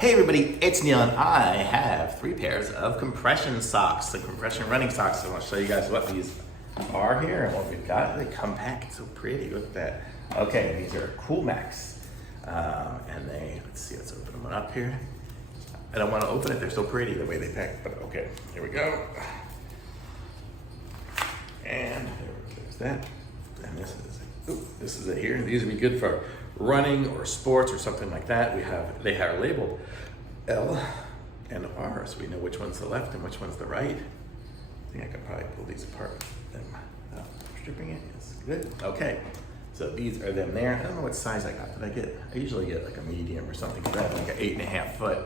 Hey everybody, it's Neil and I have 3 pairs of compression socks, the compression running socks. So I want to show you guys what these are here and what we've got. They come packed so pretty, look at that. Okay, these are Coolmax. And let's open them up here. I don't want to open it, they're so pretty the way they pack, but okay, here we go. And there's that. And this is it here. These would be good for running or sports or something like that. They are labeled L and R, so we know which one's the left and which one's the right. I think I could probably pull these apart without stripping it. It's good. Okay, so these are them there. I don't know what size I got. I usually get like a medium or something like that, like an 8.5 foot.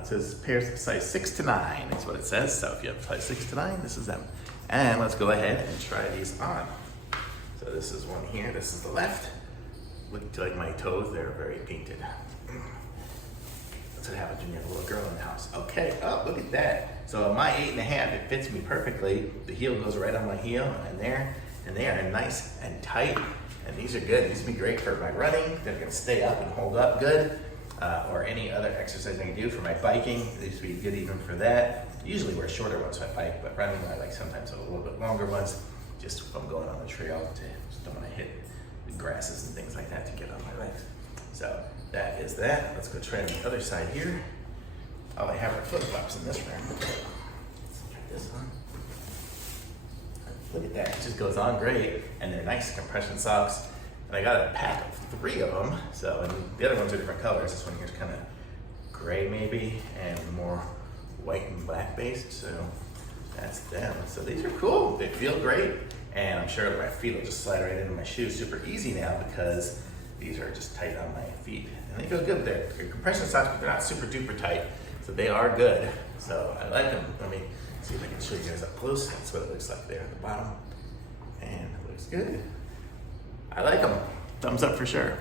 It says pairs size 6 to 9 is what it says. So if you have size 6 to 9, this is them. And let's go ahead and try these on. So this is one here, this is the left. Look like my toes, they're very painted. That's what happens when you have a little girl in the house. Okay, oh, look at that. So my 8.5, it fits me perfectly. The heel goes right on my heel and they are nice and tight. And these are good, these would be great for my running. They're gonna stay up and hold up good. Or any other exercise I can do for my biking. These would be good even for that. I usually wear shorter ones when I bike, but running I like sometimes a little bit longer ones. Just if I'm going on the trail, just don't want to hit the grasses and things like that to get on my legs. So that is that. Let's go try the other side here. Oh, I have our flip flops in this room. Let's try this one. Look at that, it just goes on great. And they're nice compression socks. And I got a pack of 3 of them. So, and the other ones are different colors. This one here's kind of gray maybe, and more white and black based. So that's them. So these are cool. They feel great. And I'm sure my feet will just slide right into my shoes super easy now because these are just tight on my feet. And they feel good. They're compression socks, but they're not super duper tight. So they are good. So I like them. Let me see if I can show you guys up close. That's what it looks like there at the bottom. And it looks good. I like them. Thumbs up for sure.